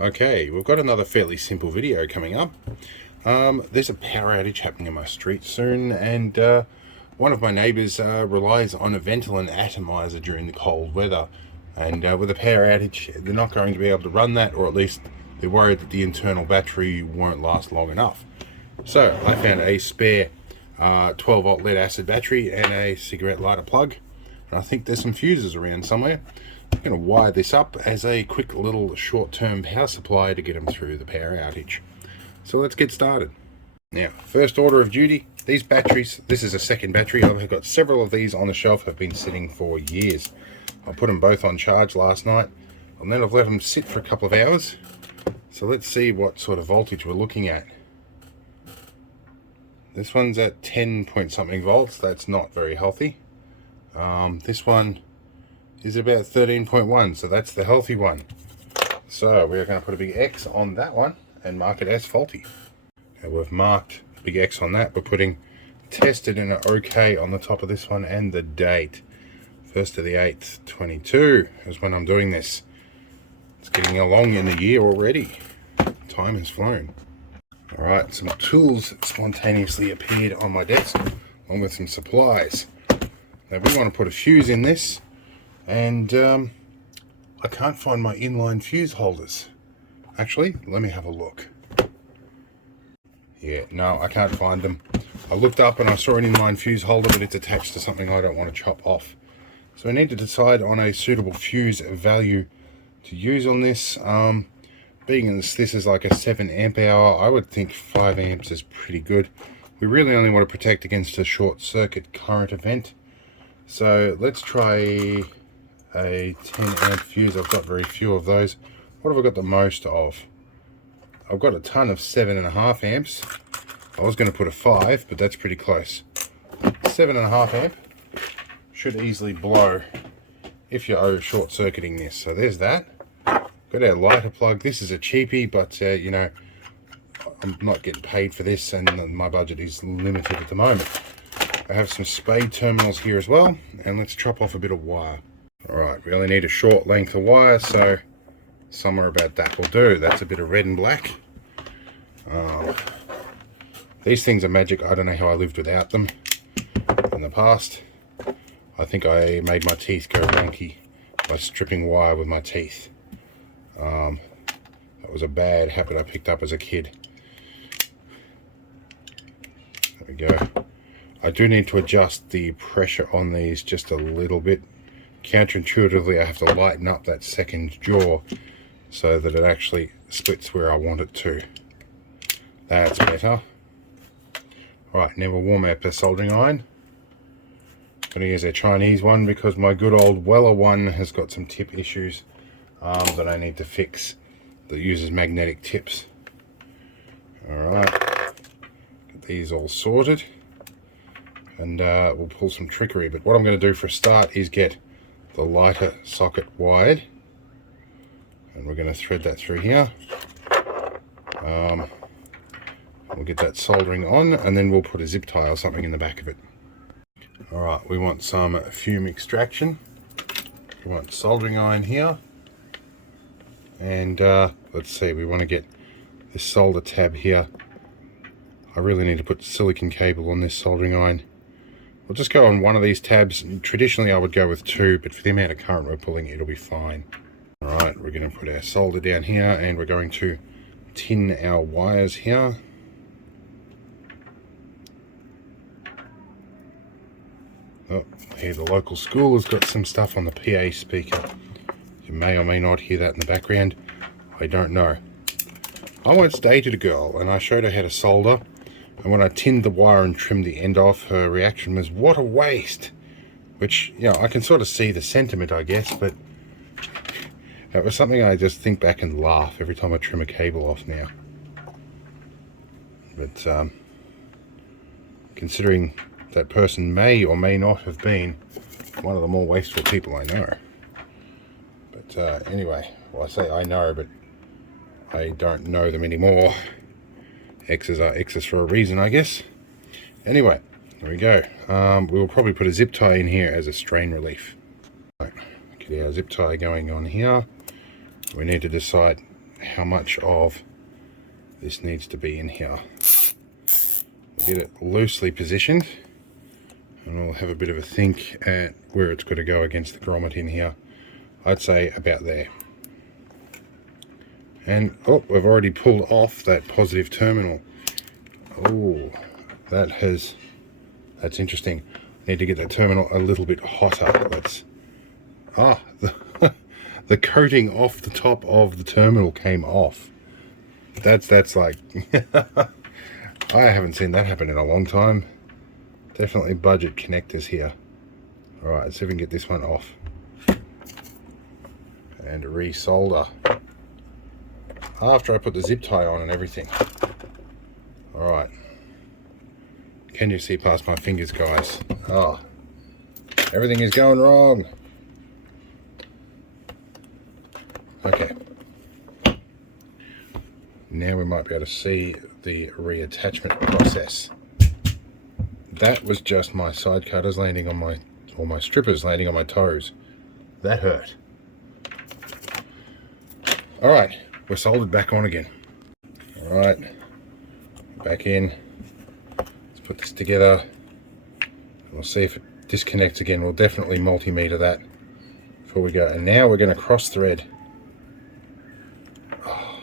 Okay, we've got another fairly simple video coming up. There's a power outage happening in my street soon, and one of my neighbours relies on a Ventolin atomizer during the cold weather. And with a power outage, they're not going to be able to run that, or at least they're worried that the internal battery won't last long enough. So I found a spare 12-volt lead acid battery and a cigarette lighter plug. And I think there's some fuses around somewhere. I'm going to wire this up as a quick little short-term power supply to get them through the power outage. So let's get started. Now, first order of duty, these batteries, this is a second battery. I've got several of these on the shelf, have been sitting for years. I put them both on charge last night, and then I've let them sit for a couple of hours. So let's see what sort of voltage we're looking at. This one's at 10 point something volts. That's not very healthy. This one is about 13.1, so that's the healthy one. So we're going to put a big X on that one and mark it as faulty. And we've marked a big X on that. We're putting tested and an OK on the top of this one, and the date. 1st of the 8th, 22 is when I'm doing this. It's getting along in the year already. Time has flown. Alright, some tools spontaneously appeared on my desk, along with some supplies. Now we want to put a fuse in this, and I can't find my inline fuse holders. Actually, let me have a look. Yeah, no, I can't find them. I looked up and I saw an inline fuse holder, but it's attached to something I don't want to chop off. So I need to decide on a suitable fuse value to use on this. Being this is like a 7 amp hour, I would think 5 amps is pretty good. We really only want to protect against a short circuit current event. So let's try a 10 amp fuse. I've got very few of those. What have I got the most of? I've got a ton of 7.5 amps. I was going to put a 5, but that's pretty close. 7.5 amp should easily blow if you're short circuiting this. So there's that. Got our lighter plug. This is a cheapie, but you know, I'm not getting paid for this, and my budget is limited at the moment. I have some spade terminals here as well, and let's chop off a bit of wire. Alright, we only need a short length of wire, so somewhere about that will do. That's a bit of red and black. These things are magic. I don't know how I lived without them in the past. I think I made my teeth go wonky by stripping wire with my teeth. That was a bad habit I picked up as a kid. There we go. I do need to adjust the pressure on these just a little bit. Counterintuitively, I have to lighten up that second jaw so that it actually splits where I want it to. That's better. Right, now we'll warm up a soldering iron. I'm going to use a Chinese one because my good old Weller one has got some tip issues that I need to fix, that uses magnetic tips. Alright, get these all sorted, and we'll pull some trickery. But what I'm going to do for a start is get the lighter socket wired, and we're going to thread that through here. We'll get that soldering on, and then we'll put a zip tie or something in the back of it. Alright, we want some fume extraction. We want soldering iron here. And let's see, we want to get this solder tab here. I really need to put silicon cable on this soldering iron. We'll just go on one of these tabs. Traditionally I would go with 2, but for the amount of current we're pulling, it'll be fine. Alright, we're going to put our solder down here, and we're going to tin our wires here. Oh, here the local school has got some stuff on the PA speaker. You may or may not hear that in the background. I don't know. I once dated a girl, and I showed her how to solder, and when I tinned the wire and trimmed the end off, her reaction was, "What a waste!" Which, you know, I can sort of see the sentiment, I guess, but it was something I just think back and laugh every time I trim a cable off now. But considering that person may or may not have been one of the more wasteful people I know. But anyway, well, I say I know, but I don't know them anymore. X's are X's for a reason, I guess. Anyway, there we go. We will probably put a zip tie in here as a strain relief. Right, get our zip tie going on here. We need to decide how much of this needs to be in here. We'll get it loosely positioned, and we'll have a bit of a think at where it's got to go against the grommet in here. I'd say about there. And oh, we've already pulled off that positive terminal. Oh, that's interesting. Need to get that terminal a little bit hotter. The coating off the top of the terminal came off. That's like I haven't seen that happen in a long time. Definitely budget connectors here. All right, let's see if we can get this one off and re-solder after I put the zip tie on and everything. All right, can you see past my fingers, guys? Oh, everything is going wrong. Okay, now we might be able to see the reattachment process. That was just my side cutters landing on my, or my strippers landing on my toes. That hurt. All right, we're soldered back on again. All right, back in. Let's put this together. We'll see if it disconnects again. We'll definitely multimeter that before we go. And now we're going to cross thread. Oh.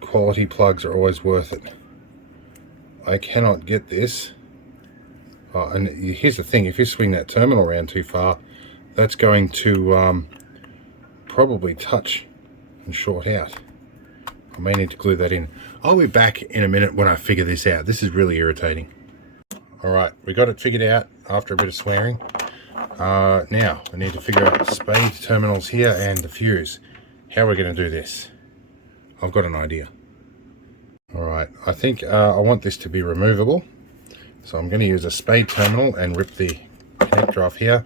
Quality plugs are always worth it. I cannot get this. Oh, and here's the thing, if you swing that terminal around too far, that's going to probably touch and short out. I may need to glue that in. I'll be back in a minute when I figure this out. This is really irritating. All right, we got it figured out after a bit of swearing. Now I need to figure out the spade terminals here and the fuse. How we're going to do this. I've got an idea. All right, I think I want this to be removable. So I'm going to use a spade terminal and rip the connector off here.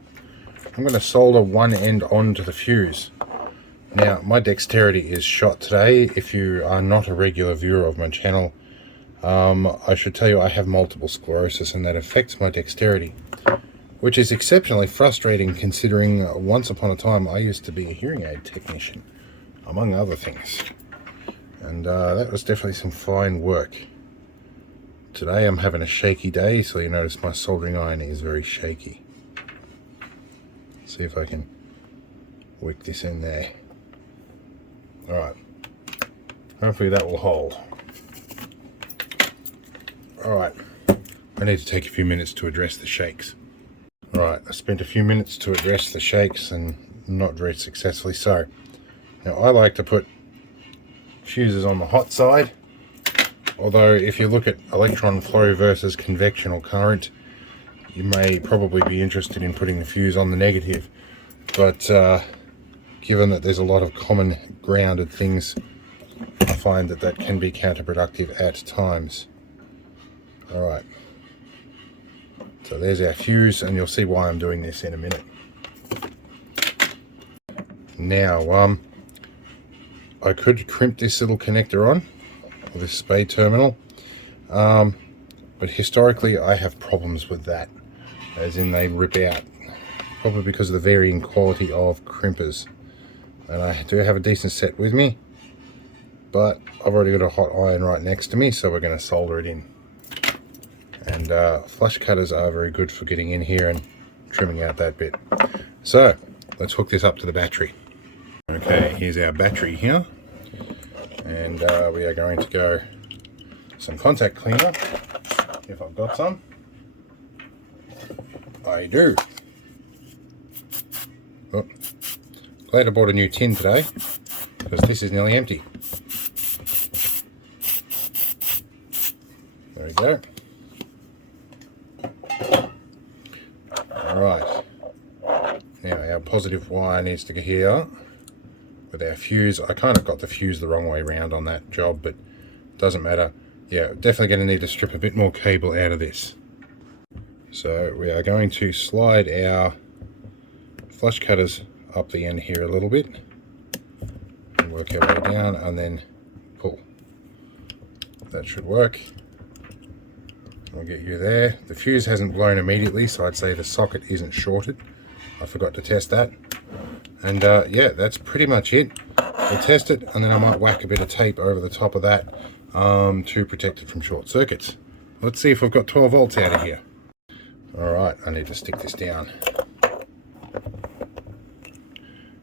I'm going to solder one end onto the fuse. Now, my dexterity is shot today. If you are not a regular viewer of my channel, I should tell you I have multiple sclerosis, and that affects my dexterity, which is exceptionally frustrating considering once upon a time I used to be a hearing aid technician, among other things. And that was definitely some fine work. Today I'm having a shaky day, so you notice my soldering iron is very shaky. See if I can wick this in there. Alright, hopefully that will hold. Alright, I need to take a few minutes to address the shakes. Alright, I spent a few minutes to address the shakes and not very successfully so. Now I like to put fuses on the hot side, although if you look at electron flow versus convectional current, you may probably be interested in putting the fuse on the negative, but given that there's a lot of common grounded things, I find that that can be counterproductive at times. Alright, so there's our fuse, and you'll see why I'm doing this in a minute. Now I could crimp this little connector on, or this spade terminal, but historically I have problems with that, as in they rip out, probably because of the varying quality of crimpers. And I do have a decent set with me, but I've already got a hot iron right next to me, so we're going to solder it in. And flush cutters are very good for getting in here and trimming out that bit. So let's hook this up to the battery. Okay, here's our battery here, and we are going to go some contact cleaner, if I've got some. I do. Oh, glad I bought a new tin today, because this is nearly empty. There we go. Alright, now our positive wire needs to go here with our fuse. I kind of got the fuse the wrong way around on that job, but it doesn't matter. Yeah, definitely going to need to strip a bit more cable out of this. So we are going to slide our flush cutters up the end here a little bit and work our way down, and then pull. That should work. I'll get you there. The fuse hasn't blown immediately, so I'd say the socket isn't shorted. I forgot to test that. And yeah, that's pretty much it. we'll test it, and then I might whack a bit of tape over the top of that to protect it from short circuits. Let's see if we've got 12 volts out of here. Alright, I need to stick this down.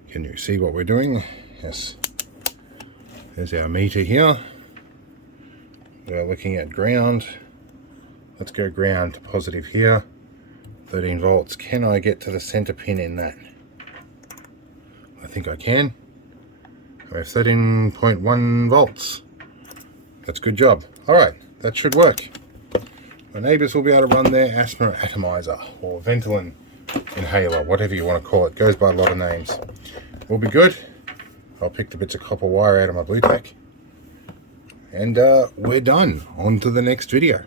Can you see what we're doing? Yes. There's our meter here. We're looking at ground. Let's go ground to positive here. 13 volts. Can I get to the center pin in that? I think I can. I have 13.1 volts. That's a good job. Alright, that should work. My neighbours will be able to run their asthma atomizer or Ventolin inhaler, whatever you want to call it. Goes by a lot of names. Will be good. I'll pick the bits of copper wire out of my blue tack. And we're done. On to the next video.